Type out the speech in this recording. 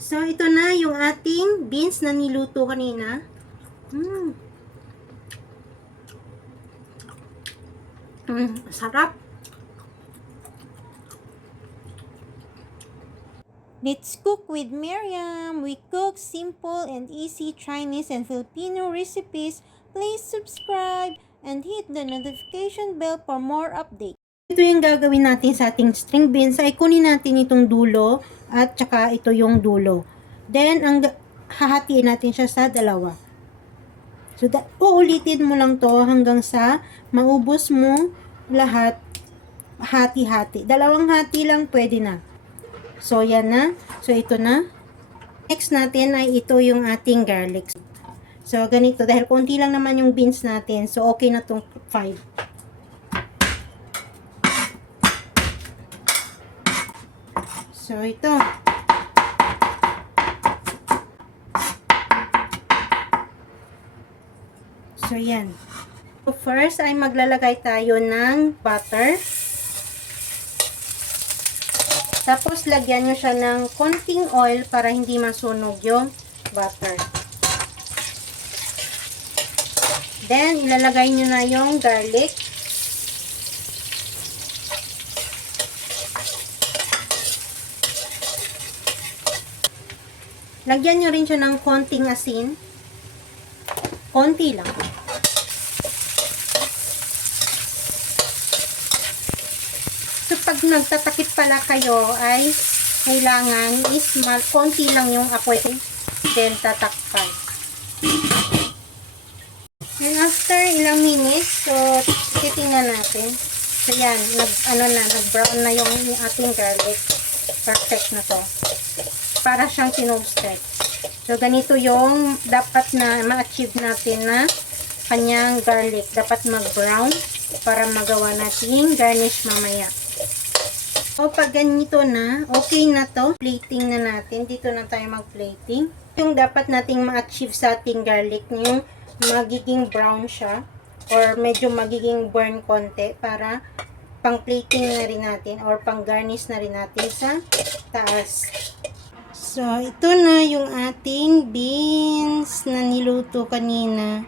So, ito na yung ating beans na niluto kanina. Sarap. Let's cook with Miriam. We cook simple and easy Chinese and Filipino recipes. Please subscribe and hit the notification bell for more updates. Ito yung gagawin natin sa ating string beans. Ay kunin natin itong dulo at saka ito yung dulo. Then, hahatiin natin siya sa dalawa. So, uulitin mo lang to hanggang sa maubos mo lahat hati-hati. Dalawang hati lang pwede na. So, yan na. So, ito na. Next natin ay ito yung ating garlic. So, ganito. Dahil konti lang naman yung beans natin. So, okay na itong 5. So, ito. So, yan. So, first ay maglalagay tayo ng butter. Tapos, lagyan nyo siya ng konting oil para hindi masunog yung butter. Then, ilalagay nyo na yung garlic. Lagyan nyo rin siya ng konting asin. Konti lang. So, pag nagtatakip pala kayo, ay kailangan is konti lang yung apoy. Then, tatakpan. And after ilang minutes, so, titingnan natin. So, yan. Nag-brown na yung ating garlic. Perfect na to. Para siyang kinoasted. So, ganito yung dapat na ma-achieve natin na kanyang garlic. Dapat mag-brown para magawa natin garnish mamaya. So, pag ganito na, okay na to. Plating na natin. Dito na tayo mag-plating. Yung dapat nating ma-achieve sa ating garlic, yung magiging brown siya or medyo magiging burn konti para pang-plating na rin natin or pang-garnish na rin natin sa taas. So, ito na yung ating beans na niluto kanina.